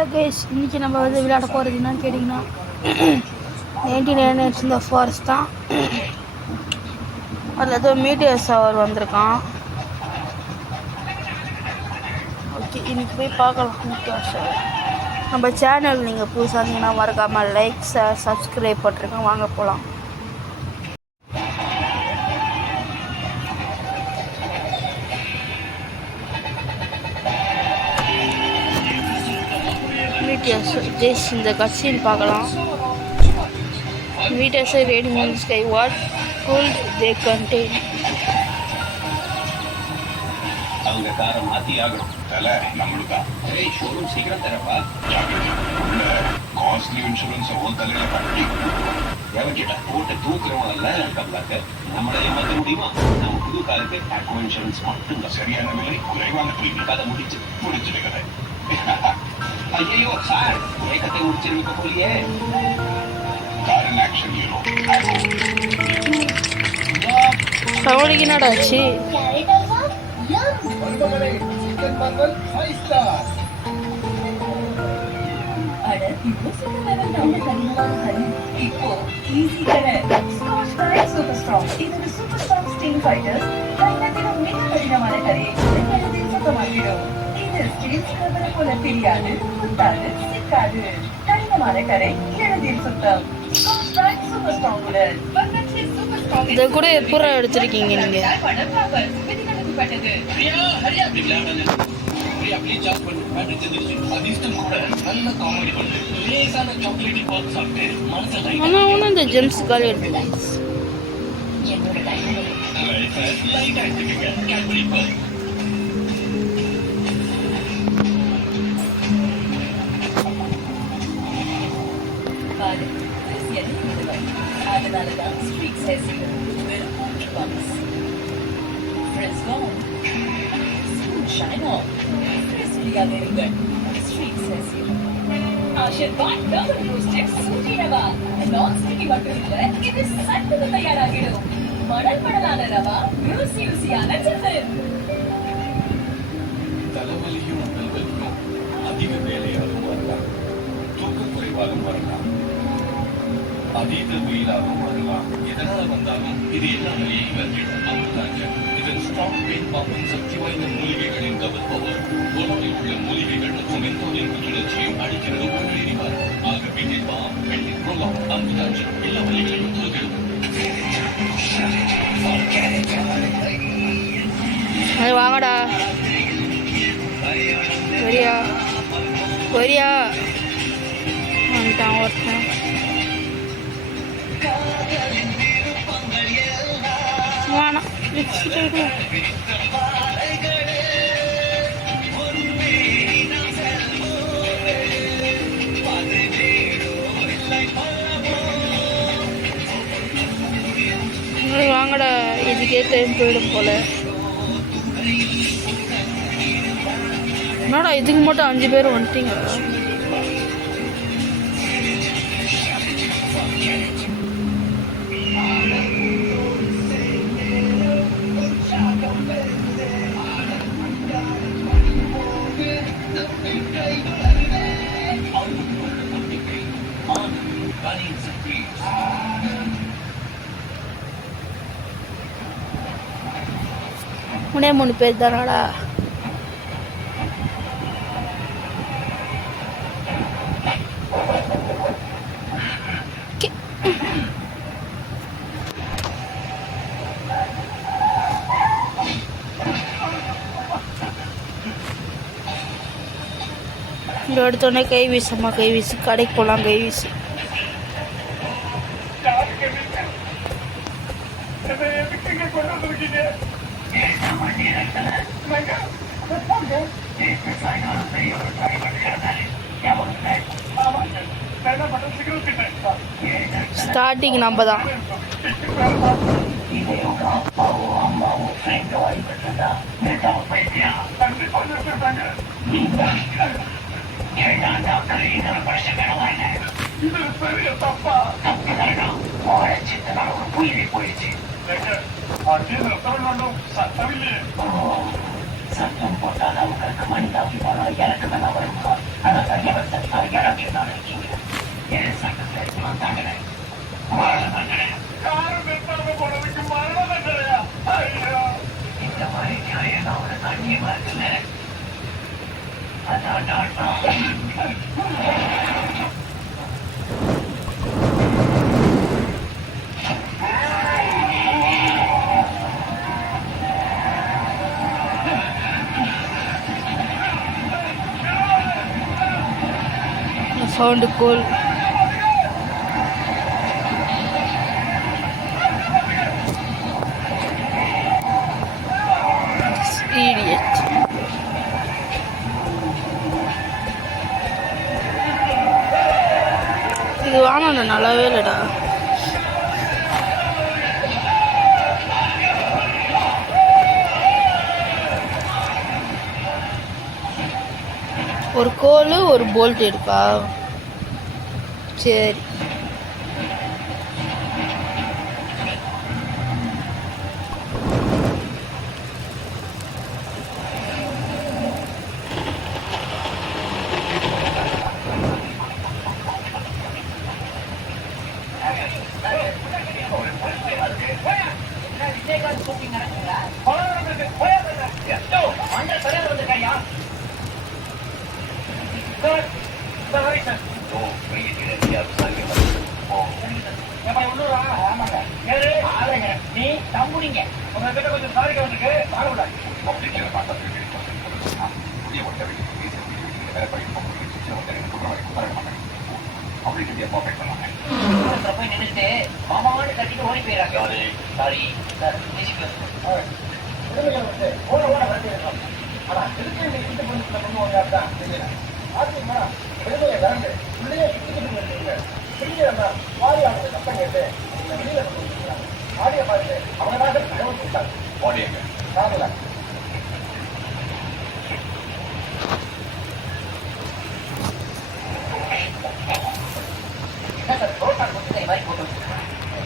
Hello guys, இன்றைக்கி நம்ம வந்து விளையாட போகிறது என்னன்னு கேட்டிங்கன்னா 99 இந்த ஃபாரஸ்ட் தான். அதில் ஏதோ மீடியஸ் அவர் வந்திருக்கான். ஓகே, இன்றைக்கி போய் பார்க்கலாம் மீடியஸ் அவர். நம்ம சேனல் நீங்கள் புதுசாக இருந்தீங்கன்னா மறக்காமல் லைக் சப்ஸ்கிரைப் பண்ணிருக்கோம். வாங்க போகலாம். மீடியஸ் இந்த கட்சின்னு பார்க்கலாம். மீடியஸ் ரேடிங் in sky what could they contain? அவங்க காரை மாத்தி ஆகணும். தலை நம்மளுக்கா? ஏய், ஷோரூம் சீக்கிரம் தரப்பா. காஸ்ட்லி இன்சூரன்ஸ் ஓன் தலையில கட்டி எவன்கிட்ட போட்டு தூக்குறவன் அல்ல கமலாக்க. நம்மளை ஏமாற்ற முடியுமா? நம்ம புது காருக்கு அக்வா இன்சூரன்ஸ் மட்டும் சரியான விலை, குறைவான பிரீமியம். கதை முடிச்சிட்டு கதை. ஐயோ சார், ஏகத்தை முடிச்சிருக்க போலியே. காரன் ஆக்ஷன் ஹீரோ அவனுக்கு என்னடாச்சு? இதை கூட எப்போ எடுத்திருக்கீங்க நீங்க? ஆனா ஒன்றும் இந்த ஜெம்ஸ் காலி எடுத்து அதனாலதான் ஸ்ட்ரீட் சைஸ்ல வெறும் 3 pumps. Fresh gone shine on கிறிஸ்பியாக இருங்கள். ஸ்ட்ரீட் சைஸ்ல Aashirvaad double roasted sooji rava. Non sticky மட்டும் இல்ல, இது சட்டுன்னு தயாராகிடும். மடல் மடலான ரவா, ருசியான சிக்கன். தலைவலியும் உடல் வலியும் அதிக வேலையாலும் வரலாம், தூக்க குறைவாலும் வரலாம், அதீத வெயிலாகவும் வரலாம். எதனால வந்தாலும் இது எல்லாமே அமிர்தாங்க. இதன் ஸ்ட்ராங் பெயின் பாம்பும் சக்தி வாய்ந்த மூலிகைகளின் டபுள் பவர். உணவில் உள்ள மூலிகைகள் மற்றும் மென்தோலின் புத்துணர்ச்சியும் அடிக்கிறது உடல் எரிவார். ஆக வீட்டில் பாம் பெண்ணின் ப்ரோலாம் அமிர்தாங்க எல்லா வழிகளையும் துறக்கிறது. வாங்கடா, வரியா வரியா வந்துட்டான் ஒருத்தன். வேணாம், வாங்கடா, இதுக்கே டைம் போயிடும் போல. என்னடா இதுக்கு மட்டும் 5 பேர் வந்துட்டீங்க? முன்னே 3 பேர் தானாடா? இங்கே எடுத்தோடனே கை வீசம்மா, கை வீசு. கடைக்கு போகலாம், கை வீசு. ஸ்டார்டிங் நம்ம தான். சத்தம் போட்டால் அவங்களுக்கு மனிதாபிமானம் எனக்கு வேணா வருமா? Sound cool. Idiot. இது வாங்க நல்லாவே இல்லைடா. ஒரு கோல் ஒரு போல்ட் இருக்கா? சரி. மாமான்னு கட்டிட்டு ஓடி போயிடறாங்க. சாரி சார், ஓட ஓட வந்து ஆனா திருப்பி இந்த கிட்ட பொண்ணு தான் தெரியல. பார்த்தீங்கன்னா வெளியே விளாண்டு உள்ளே கிட்டு திரும்பி வாரி அவங்க சத்தம் கேட்டு வெளியில கொண்டு ஆடிய பார்த்து அவங்களாக தகவல் கொடுத்தாங்க. ஓடியாங்க காதல என்ன சார் ரோட்டா கொடுத்து மாதிரி போட்டு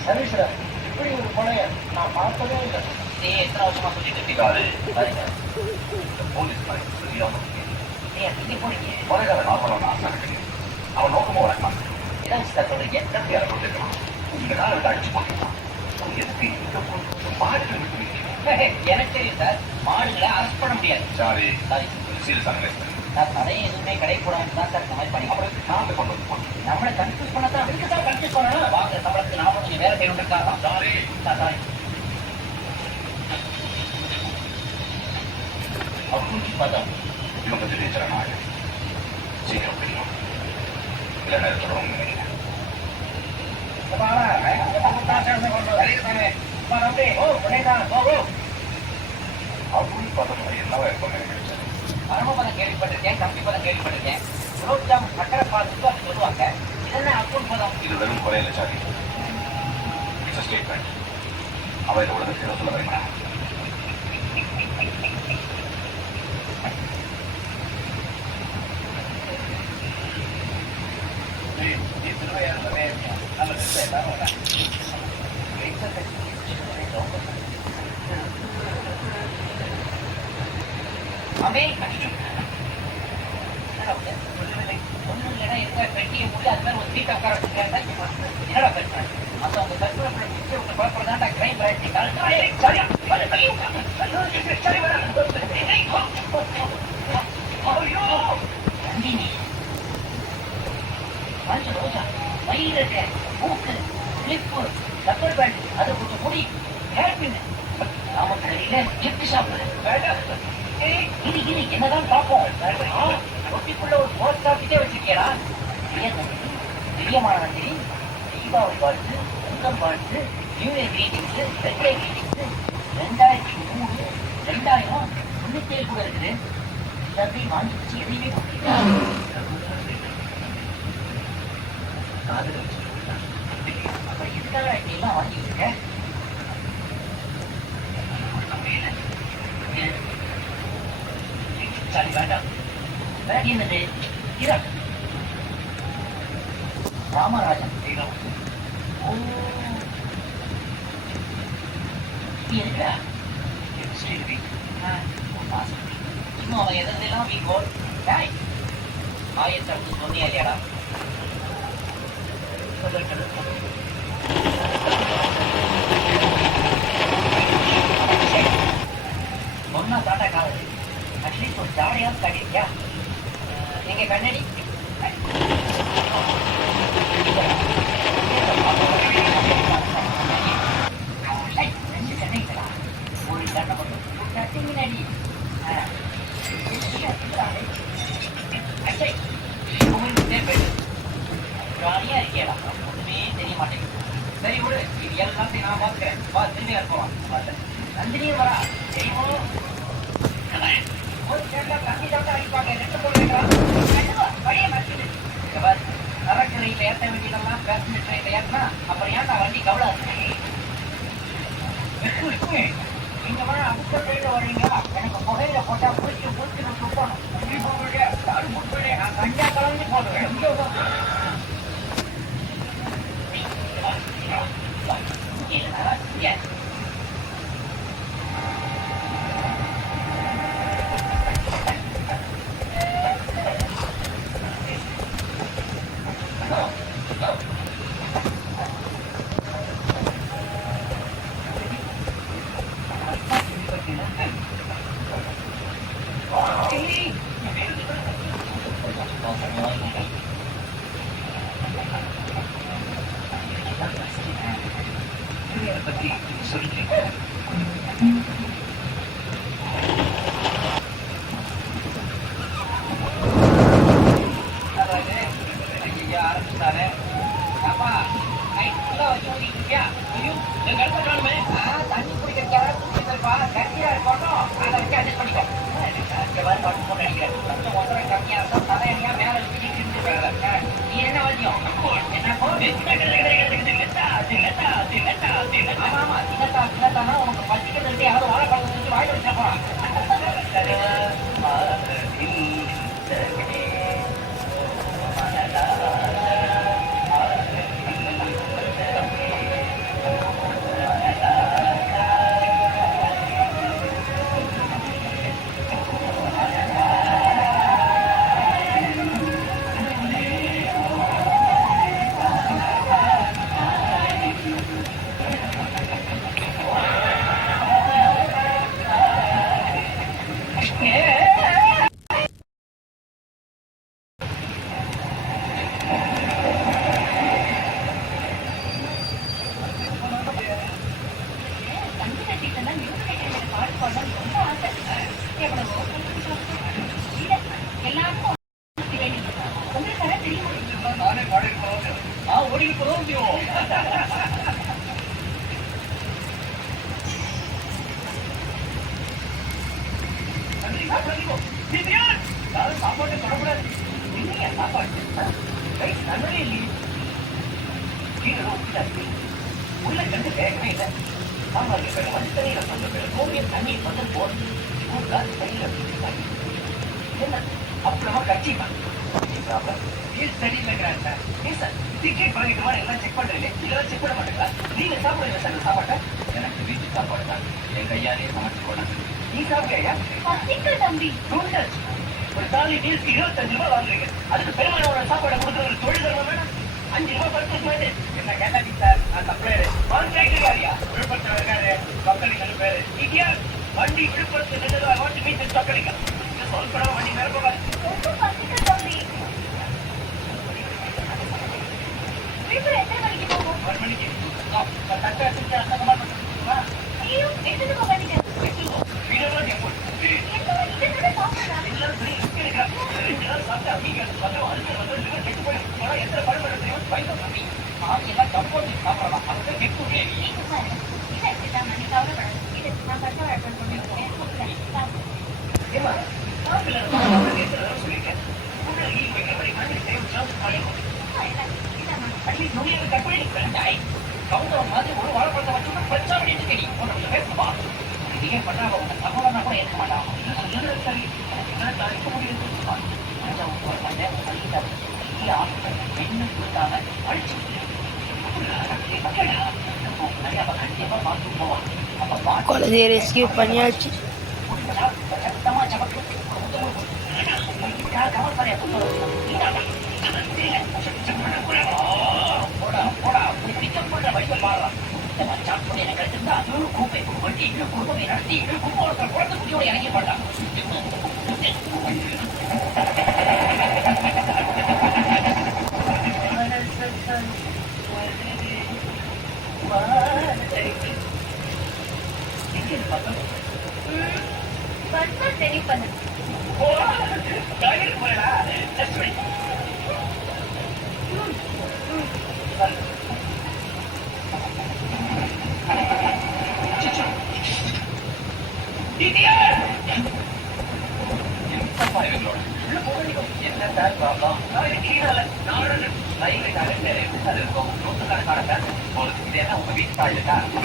சரி சார், இப்படி ஒரு கொலைய நான் பார்த்ததே இல்லை. எத்தனை வருஷமா சொல்லிட்டு இருக்காரு போலீஸ் தெரியாம நீங்க போனீங்க கொலைகாரன் ஆகணும்னு ஆசை இருக்கு. அவன் நோக்கமா வளர்க்கலாம். இதான் சார் சொல்றீங்க. எப்படியார கொடுத்துருக்கான். இந்த நாள் விட்டு அடிச்சு போட்டுருக்கான். எதுக்கு இந்த மாடுகள் எனக்கு தெரியும் சார், மாடுகளை அரெஸ்ட் பண்ண முடியாது. சாரி சாரி சீரியஸாக நான் தடையை எதுவுமே கிடைக்கூடாது தான் சார் இந்த மாதிரி பண்ணி அப்புறம் நான் கொண்டு வந்து போனேன். நம்மளை கன்ஃபியூஸ் பண்ண தான் இருக்கு சார். கன்ஃபியூஸ் பண்ணா வாங்க சம்பளத்துக்கு நாம கொஞ்சம் வேலை செய்யணுன்றதுக்காக சாரி சாரி அப்படின்னு பார்த்தா இவங்க தெரிஞ்சிட நாள் சீக்கிரம் தெரியும். இல்லை நேரத்தோட நினைக்கிறேன். அப்படின்னு பார்த்தா என்னவா இருக்கும் நினைக்கிறேன். பரமபதம் கேள்விப்பட்டிருக்கேன், கம்பி பதம் கேள்விப்பட்டிருக்கேன், குலோப் ஜாமுன் சக்கரை பாலத்துக்கு அப்படி சொல்லுவாங்க. இதெல்லாம் அக்குள் பதம். இது வெறும் குறையில சாரி. It's statement. அவ இதை உலகத்தில் சொல்ல வேண்டாம். பெட்டியை மூடி அது மாதிரி ஒரு சீட்டை உட்கார என்னடா பிரச்சனை? மற்றவங்க கற்பனை குழப்பறதாண்டா கிரைம் ரைட்டி ரோஜா மயிலிட்டு மூக்கு கிளிப்பு ரப்பர் பேண்ட் அதை கொஞ்சம் முடி ஹேர்பின் நாமக்கல்ல கிஃப்ட் ஷாப் இது இது என்னதான் பார்ப்போம். ரொட்டிக்குள்ள ஒரு போஸ்ட் ஆஃபீஸே வச்சிருக்கியா? பிரியமானவர்களே, தீபாவளி வாழ்த்து, பொங்கல் வாழ்த்து, new year greetings, birthday greetings 2003 2000 முன்னூத்தேழு கூட இருக்குது. எல்லாத்தையும் வாங்கி வச்சு எதையுமே கொடுத்தீங்களா? அப்ப இதுக்காக எல்லாம் வாங்கி வச்சிருக்கேன். சரி வேண்டாம். வேற என்னது? ஈராக் ராமராஜன் இருக்கா? இன்னும் அவன் எதெல்லாம் வீக்கோல் ஆயத்தை சொன்னியா இல்லையாடா? சொன்னா தாண்டா காவது. அட்லீஸ்ட் ஒரு ஜாடையாவது காட்டிருக்கியா? நீங்க கண்ணடி ஒரு கண்ணை மட்டும் நடி ஜாலியா இருக்கியடா, ஒண்ணுமே தெரிய மாட்டேங்குது. சரி விடு, இது எல்லாத்தையும் நான் பாத்துக்கிறேன். வா, திரும்பி போவான். நந்தினியும் வரா தெரியுமோ? ஒரு சேர்ந்தா தண்ணி சாப்பிட்டா அடிப்பாங்க. ரெண்டு போடுறேன் வழியை மாற்றிடு. சரக்கு ரயில் ஏற்ற வேண்டியதெல்லாம் பேசஞ்சர் ட்ரெயின்ல ஏற்றினா அப்புறம் ஏன்டா வண்டி கவலை? நீங்க வேணா அடுத்த ட்ரெயின்ல வரீங்க. எனக்கு புகையில போட்டா குளிச்சு குளிச்சு சுத்தணும். நான் கஞ்சா கலந்து போடுவேன். Yes. பத்தி சொல்லிட்டேன். அதாவது ஐயா ஆரம்பிச்சுட்டாரு. அப்பா நைட் ஃபுல்லா வச்சு ஓடிட்டு இருக்கியா? தண்ணி குடிக்கிறதுக்கு யாராவது குடிச்சிருப்பா. கட்டியா இருக்கட்டும், அதை வச்சு அட்ஜஸ்ட் பண்ணிக்கோ. போட்டு அடிக்கிறேன். கொஞ்சம் ஒத்தரம் கம்மியா இருக்கும். தலையணியா மேல வச்சு நீ என்ன வச்சியும் என்ன போகுது? ஆமா சின்னத்தானா உனக்கு பசிக்கிறது யாரும் வாழைப்பழம் வச்சு வாயில வச்சா சாப்பாடு தொடக்கூடாது. சாப்பாடு நன்மையே இல்லையே. கீழே உள்ள கண்டு வேகமே இல்லை. சாம்பார் தண்ணியில கொஞ்சம் கோவியம் தண்ணீர் வந்து போடுது. என்ன அப்புறமா கட்சிப்பான் தெரியலங்கிறாங்க சார். ஏன் சார் டிக்கெட் வாங்கிட்டு மாதிரி எல்லாம் செக் பண்றீங்க, இதெல்லாம் செக் பண்ண மாட்டேங்களா? நீங்க சாப்பிடுங்க சார் சாப்பாட்டை. எனக்கு வீட்டு சாப்பாடு தான் என் கையாலே சமைச்சு போனாங்க. நீ சாப்பிட்டியா? தம்பி ஒரு தாலி மீல்ஸ்க்கு 25 ரூபாய் வாங்குறீங்க. அதுக்கு பெருமானோட சாப்பாடை கொடுக்குற ஒரு தொழில் தருவா வேணும். 5 ரூபாய் பர்ச்சேஸ் பண்ணி என்ன கேட்டாங்க சார். நான் சப்ளையர் கான்ட்ராக்டர் விழுப்புரத்தில் இருக்காரு. மக்களிகள் பேரு இந்தியா வண்டி விழுப்புரத்தில் நின்று வாட்டி மீட்டு மக்களிகள் சொல்பட வண்டி மேல போவாரு. கவுண்டர் மாதிரி ஒரு வாழைப்பழத்தை வச்சு பிரச்சனை பண்ணிட்டு தெரியும் பேசுவா. இதே பண்ணாம உங்க சகோதரனா கூட ஏற்க மாட்டான். சரி தடுக்க முடியும். என்ன கொடுத்தாங்க அடிச்சு கண்டிப்பா பார்த்து போவான். குழந்தைய ரெஸ்கியூ பண்ணியாச்சு. சத்தமா சமக்கு அதுக்காக கமல் சாரியா கொண்டு போடா போடா பிக்கப் பண்ற வழியை பாடுறான். இந்த மச்சான் பொண்ணு எனக்கு எடுத்துருந்தா கூப்பை வட்டி குடும்பத்தை நடத்தி குடும்பத்தை குழந்தை குட்டியோட இறங்கி பாட்டான். சரி பண்ணு என்ன சார் ப்ராப்ளம்? உங்க வீட்டுக்காரங்க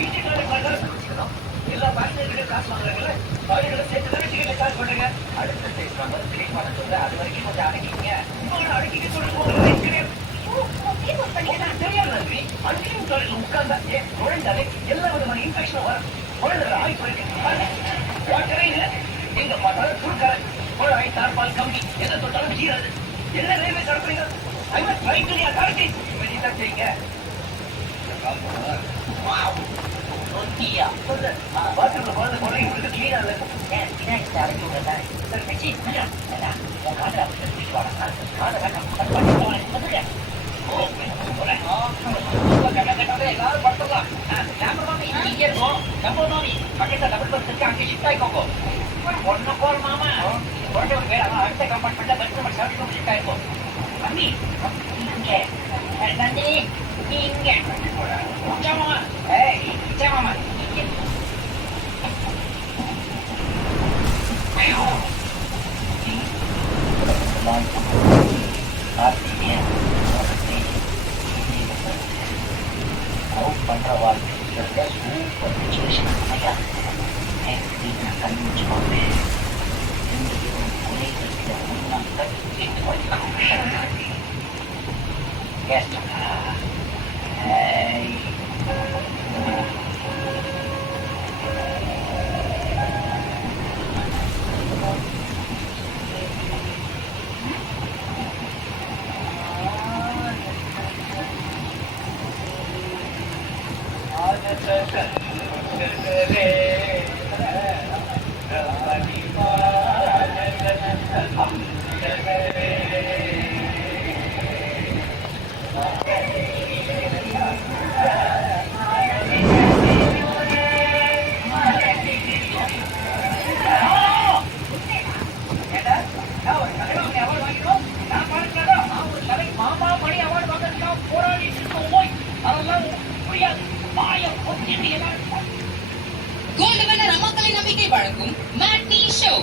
எல்லா பேசஞ்சர்களும் காசு வாங்குறாங்கல்ல, அவர்களை சேர்த்து தானே டிக்கெட்ல சார்ஜ் பண்றீங்க. அடுத்த ஸ்டேஜ் வந்து கிளீன் பண்ண சொல்ல அது வரைக்கும் கொஞ்சம் அடக்கிங்க. உங்களோட அடக்கிட்டு சொல்லுங்க. தெரியாது நன்றி. அங்கேயும் உட்கார்ந்தா நுழைந்தாலே எல்லா விதமான இன்ஃபெக்ஷனும் வரும். குழந்தை ஆய்வு வாட்டரே இல்லை. எங்க பார்த்தாலும் குறுக்காரன் குழாய் தார்பால் கம்பி எதை தொட்டாலும் கீழது. என்ன ரயில்வே கடப்பீங்க? I was trying to the authorities. இமீடியட்டா செய்யுங்க. சொல்லு பாத்ரூம்ல குழந்தை குழந்தை உங்களுக்கு கிளீனா இல்லை. ஏன் பின்னாடி அடைஞ்சு விடுறேன். சரி கட்சி உன் காதல எல்லாரும் படுத்துக்கலாம். இங்கே இருக்கும் டபுள் மாமி பக்கத்துல டபுள் பஸ் இருக்கு, அங்கே ஷிஃப்ட் ஆயிக்கோங்க. ஒன்னு போல் மாமா குழந்தை ஒரு வேலை அடுத்த கம்பார்ட்மெண்ட்ல பஸ் நம்பர் 72 ஷிஃப்ட் ஆயிருக்கும். தம்பி இங்கே நந்தினி நீ இங்கே மாமா. ஏய் மாமா இங்கே பண்ற வாழ்க்கை சூப்பர் சுச்சுவேஷன். ஐயா நான் கண்ணிச்சு பார்ப்பேன். கோல்டு வின்னர் அம்மாக்களின் நம்பிக்கை வழங்கும் மேட்னி ஷோ.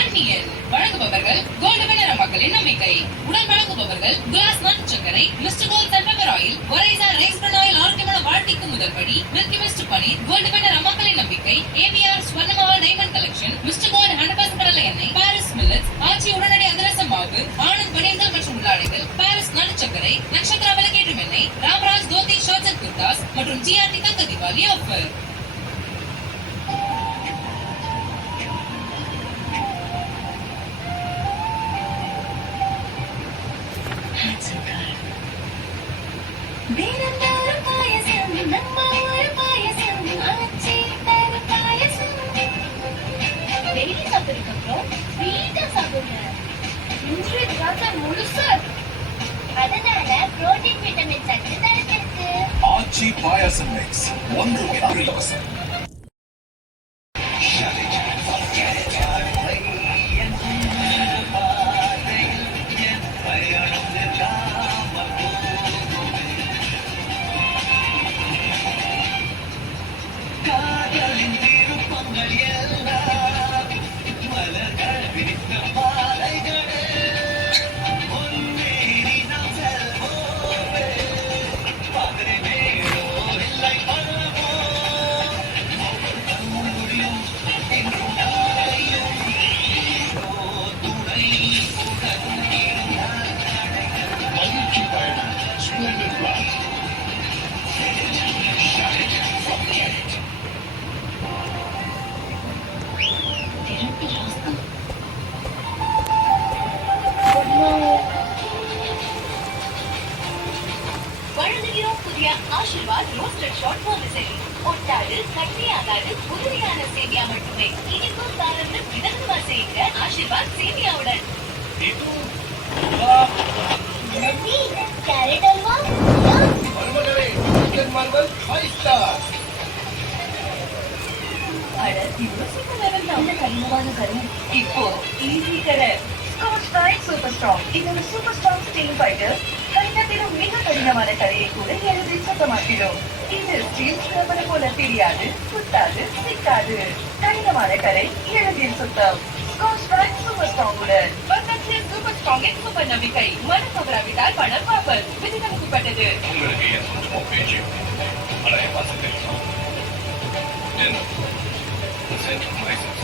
அந்நியன் வழங்குபவர்கள் கோல்டு வின்னர் அம்மாக்களின் நம்பிக்கை. உடன் வழங்குபவர்கள் கிளாஸ் நாட்டு சர்க்கரை, mister gold sunflower oil, Oryza rice bran oil, ஆரோக்கியமான வாழ்க்கைக்கு முதல் படி, milky mist paneer. Gold winner அம்மாக்களின் நம்பிக்கை. ஏபிஆர் ஸ்வர்ணமாவா டைமண்ட் கலெக்ஷன், மிஸ்டர் கோல்ட் 100% கடலை எண்ணெய், பாரிஸ் மில்லட்ஸ், ஆச்சி உடனடி அதிரசம் மாவு, ஆனந்த் பனியன்கள் மற்றும் உள்ளாடைகள், பாரிஸ் நாட்டு சர்க்கரை, நட்சத்திரா விளக்கேற்றும் எண்ணெய், ராம்ராஜ் தோத்தி ஷர்ட்ஸ் அண்ட் குர்தாஸ் மற்றும் ஜிஆர்டி தங்க தீபாவளி ஆஃபர். ஆச்சி பாயாசம் மிக்ஸ் 1 இலவசம். வழங்குகிறோம் புதிய ஆஷிர்வாத் ரோஸ்டட் ஷார்ட் வெர்மிசெலி. ஒட்டாது, கட்டியாகாது, உறுதியான சேமியா மட்டுமே. இனிப்பு காரம்னு விதவிதமா செய்யுங்க ஆஷிர்வாத் சேமியாவுடன். இது கேரட் அல்வா மருமகளே, சிக்கன் மார்பல் 5 ஸ்டார். அட இவ்வளவு சூப்பர் லெவல் தான் கடினமான கறி இப்போ ஈஸி கரை ஸ்காட்ச் ஃப்ரைட் சூப்பர் ஸ்ட்ராங். இது ஒரு சூப்பர் ஸ்ட்ராங் ஸ்டீம் ஃபைட்டர். கடினத்திலும் மிக கடினமான கரையை கூட எளிதில் சுத்தமாக்கிடும். இது ஸ்டீல் ஸ்க்ரப்பரை போல தெரியாது, சுத்தாது, சிக்காது. கடினமான கரை எளிதில் சுத்தம். ஸ்காட்ச் ஃப்ரைட் சூப்பர் ஸ்ட்ராங் உடன் சூப்பர் ஸ்ட்ராங் சூப்பர் நம்பிக்கை. மனப்பவராவிட்டால் பணம் வாபஸ். விதிகளுக்குப்பட்டது. உங்களுக்கு என் சொந்தமோ பேச்சு அடைய பார்த்து என்ன சென்ட்ரல் லைசன்ஸ்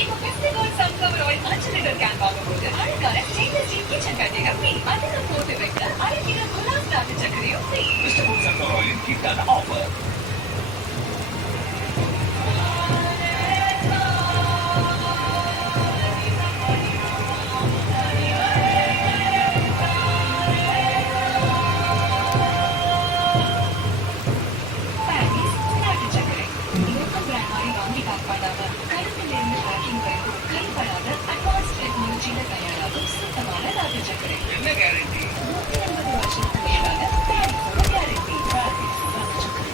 இப்போ பெஸ்டிகோல் சன்ஃப்ளவர் ஆயில் 5 லிட்டர் கேன் வாங்கும்போது அழகான stainless steel kitchen container free. அதில் போட்டு வைக்க 1/2 கிலோ குலாப் நாட்டு சர்க்கரையும் ஃப்ரீ. மிஸ்டர் சன்ஃப்ளவர் ஆயில் கிட்டான ஆஃபர் பாரிஸ் நாட்டு சர்க்கரை. லோக்கல் பிராண்ட் மாதிரி வாங்கி பேக் பண்ணாம கருப்பிலிருந்து பேக்கிங் வரைக்கும் கைப்படாத அட்வான்ஸ் டெக்னாலஜியில தயாராகும் சுத்தமான நாட்டு சர்க்கரை. என்ன கேரண்டி 180 வருஷத்துக்கு மேலான பாரிஸோட கேரண்டி. பாரிஸ் நாட்டு சர்க்கரை.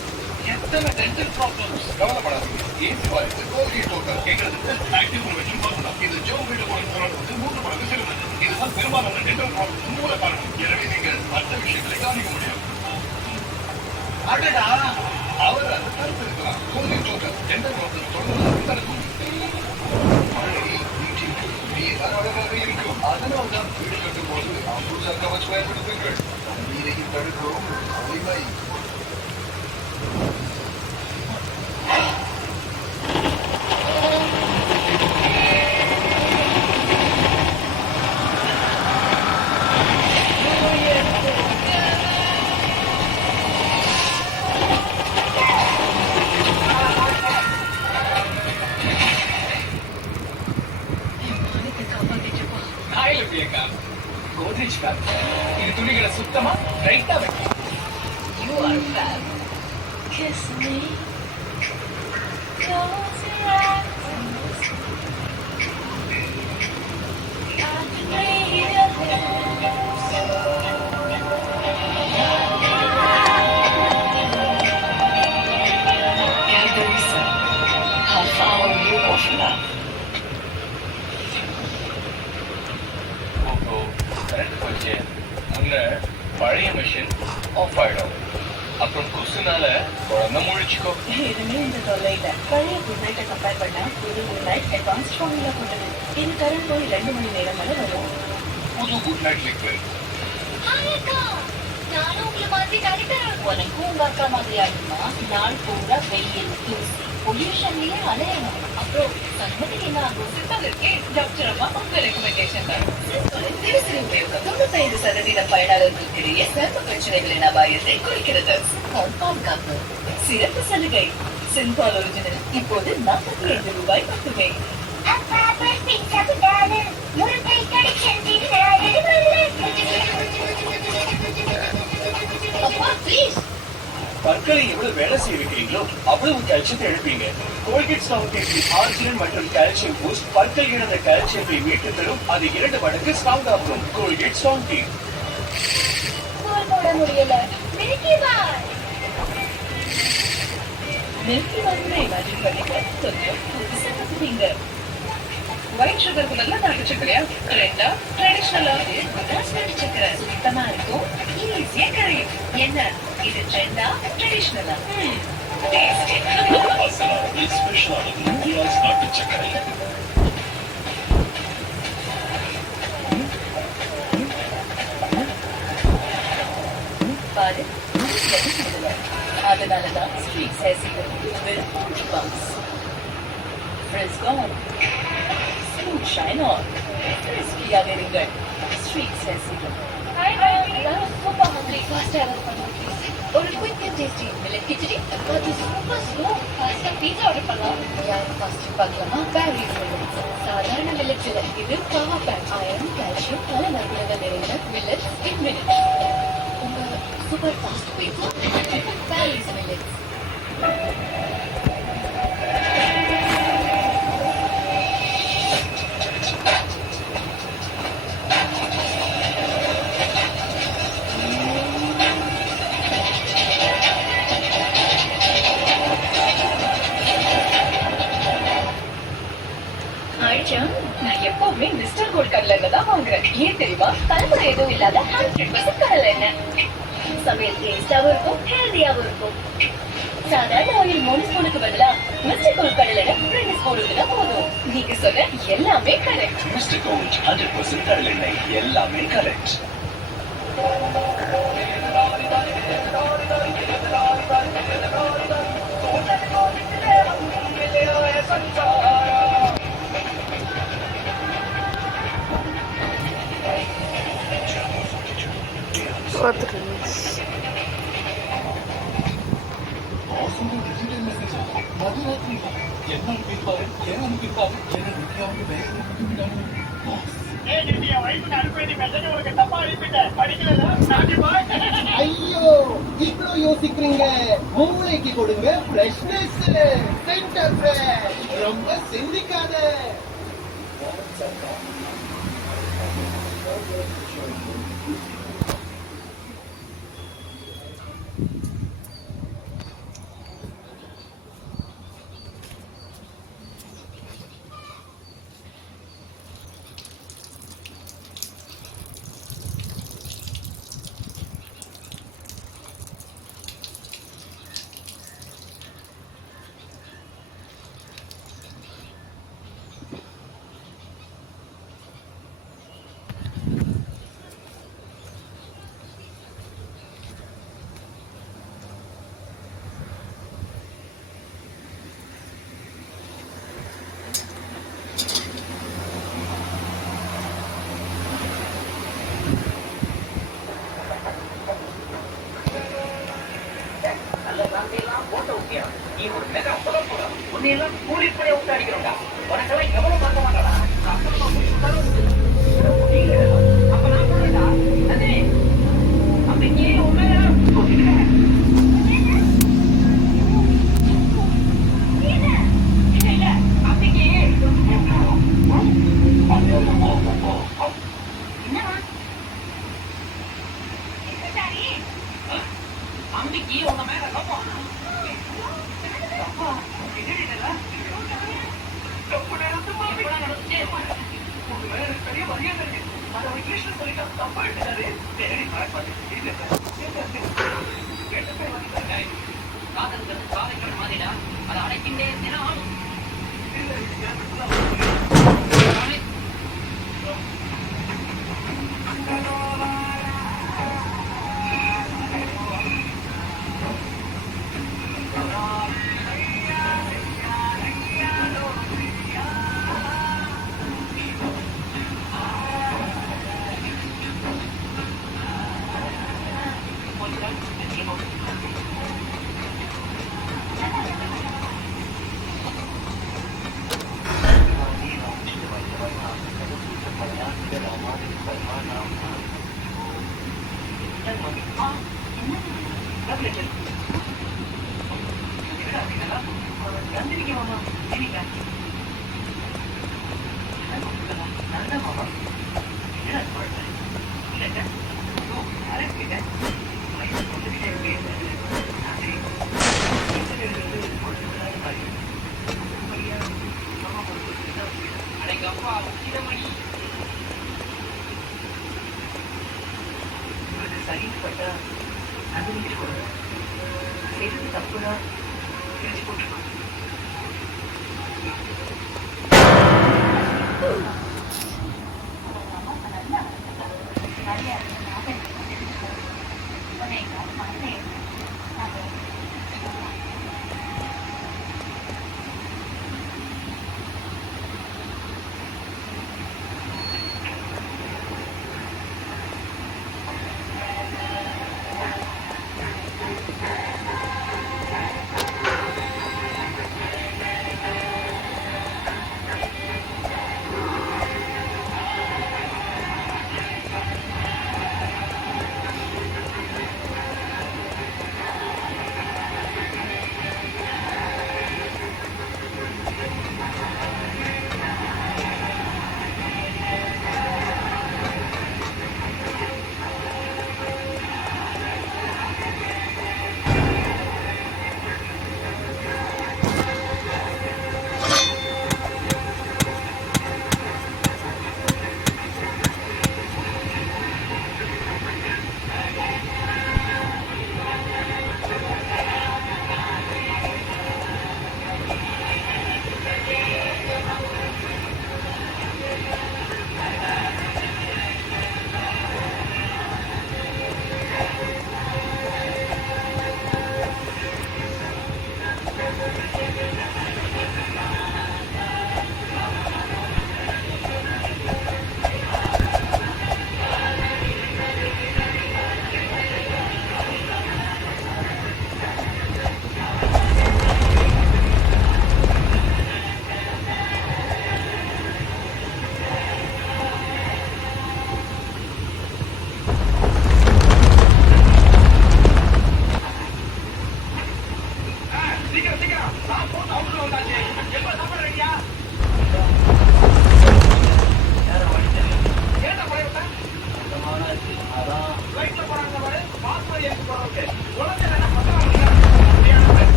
எத்தனை டென்டல் ப்ராப்ளம்ஸ் கவலைப்படாதீங்க. ஏசி வாரிசு கோல்கேட் டோட்டல் கேட்கறது ஆக்டிவ் ப்ரிவென்ஷன் பார்க்கலாம். இது ஜோ வீடு போடுறது 3 மடங்கு சிறந்தது. இதுதான் பெரும்பாலான டென்டல் ப்ராப்ளம் மூல காரணம். எனவே நீங்கள் மற்ற விஷயங்களை கவனிக்க முடியும். அடடா அவர் அந்த கருத்து இருக்கலாம். கோல்கேட் டோட்டல் டென்டல் ப்ராப்ளம் தொடர்ந்து தடுக்கும். அழகாக இருக்கும். அதனால்தான் வீடு கட்டும் போது அம்புஜா கவச் பயன்படுத்துங்கள். நீரையும் தடுக்கும் வலிமை. ஹாய் பிரியங்கா. கோத்ரேஜ் பேக். இது துணிகளை சுத்தமா ரைட்டா வைக்கும். You are fab. Kiss me. Close your eyes. I can breathe your Cadbury Sun. How far are you off now? ஓஹோ கரண்ட் போச்சு. முன்ன பழைய மிஷின் ஆஃப் ஆயிடும். அப்புறம் கொசுனால குழந்தை முழிச்சுக்கோ. இதுமே இந்த தொல்லை இல்லை. பழைய குட் நைட்டை கம்பேர் பண்ணா புது குட் நைட் அட்வான்ஸ் ஃபார்முலா கொண்டது. இது கரண்ட் போய் 2 மணி நேரம் வரை வரும். புது குட் நைட் லிக்விட். நானும் உங்களை மாதிரி கரெக்டா உனக்கும் உங்க அக்கா மாதிரி ஆகுமா? நாள் பூரா வெயில், தூசி, பொல்யூஷன்லயே அலையணும். அப்புறம் சம்மதிக்கு என்ன ஆகும்? சித்தாவிற்கே டாக்டர் அம்மா உங்க ரெக்கமெண்டேஷன் தான். சித்தாவின் தினசரி உபயோகம் 95% பயனாளர்களுக்கிடையே சர்ம பிரச்சனைகளின் அபாயத்தை குறைக்கிறது. சித்தால் பாதுகாப்பு சிறப்பு சலுகை. சிந்தால் ஒரிஜினல் இப்போது 45 ரூபாய் மட்டுமே. அப்பா ப்ளீஸ். பற்களை எவ்வளவு வேலை செய்ய வைக்கிறீங்களோ அவ்வளவு கால்சியத்தை எழுப்பீங்க. கோல்கேட் ஸ்ட்ராங் டீ ஆர்ஜினல் மற்றும் கால்சியம் பூஸ்ட் பற்கள் இழந்த கால்சியத்தை மீட்டு தரும். அது 2 மடங்கு ஸ்ட்ராங் ஆகும். Colgate strong tea. போட முடியல. மில்கி பார் இமேஜின் பண்ணிக்க கொஞ்சம் புதுசா கத்துவீங்க. ஒயிட் சுகருக்கு பதிலா நாட்டு சக்கரையா? ரெண்டா ட்ரெடிஷனலா? குஜராத் நாட்டு சக்கரை சுத்தமா இருக்கும், ஈஸியா கரையும். என்ன இது ட்ரெண்டா ட்ரெடிஷனலா? ஸ்பெஷலானது குஜராத் நாட்டு சக்கரை. பாரு அதனாலதான் ஸ்ட்ரீட் சைஸில் வெறும் 3 pumps. Frizz gone. Smooth shine on. Crispy-ஆக இருங்கள். Street Sensei. Hi, எல்லாரும் super hungry. Fast order பண்ணுங்க please. ஒரு quick and tasty millet khichdi. அது super slow. Fast pizza order பண்ணலாம். யாரும் fast பார்க்கலாமா? Barry சொல்லுங்க. சாதாரண millet இல்ல. இது power pack. Iron, calcium, பல நற்குணங்கள் நிறைந்த millet millets in minutes. Super fast way to balance millets. நான் எப்பவுமே மிஸ்டர் கோல்ட் கடலை எண்ணெய் தான் வாங்குறேன். ஏன் தெரியுமா? கலப்படம் எதுவும் இல்லாத 100% கடலை எண்ணெய். சமையல் டேஸ்டாவும் இருக்கும், ஹெல்தியாவும் இருக்கும். சாதாரண ஆயில் 3 ஸ்பூனுக்கு பதிலா மிஸ்டர் கோல்ட் கடலை எண்ணெய் 2 ஸ்பூன் ஊத்தினா போதும். நீங்க சொன்ன எல்லாமே கரெக்ட். மிஸ்டர் கோல்ட் 100% கடலை எண்ணெய், எல்லாமே கரெக்ட். ஐயோ, இவ்வளவு யோசிக்கிறீங்க? மூளைக்கு கொடுங்க ஃப்ரெஷ்னஸ், சென்டர் ஃப்ரெஷ். ரொம்ப சிந்திக்காத. நீ ஒரு மெகா புலப்புற உன்னையெல்லாம் கூலிப்படை விட்டு அடிக்கிறோம்டா. உனக்கெல்லாம் எவ்வளவு பார்க்க மாட்டாடா. அப்ப நான் சொல்றேன்டா, நந்தினி அம்பிக்கு உண்மையா அம்பிக்கு உங்க மேல காதல் மாதிரிடா அதை அடைக்கின்றே தினம் சரிப்பட்ட நந்தினிக்கு கொடுங்க. செய்தது தப்புதான் தெரிஞ்சு போட்டுருக்கோம்.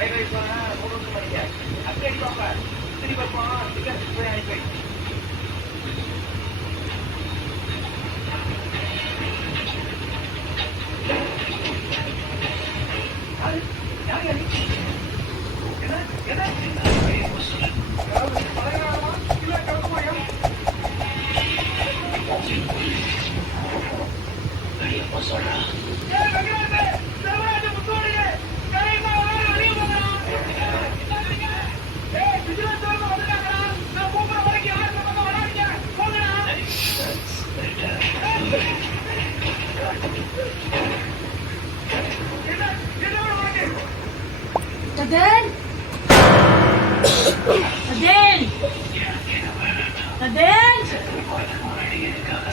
ஃப்ரைட் ரைஸ் வேணா நூடுல்ஸ் பண்ணிக்க அப்படியே அடிப்பாங்க திருப்பி பார்ப்போம் சிக்கன் போய் அனுப்பி Adel! Adel! Adel!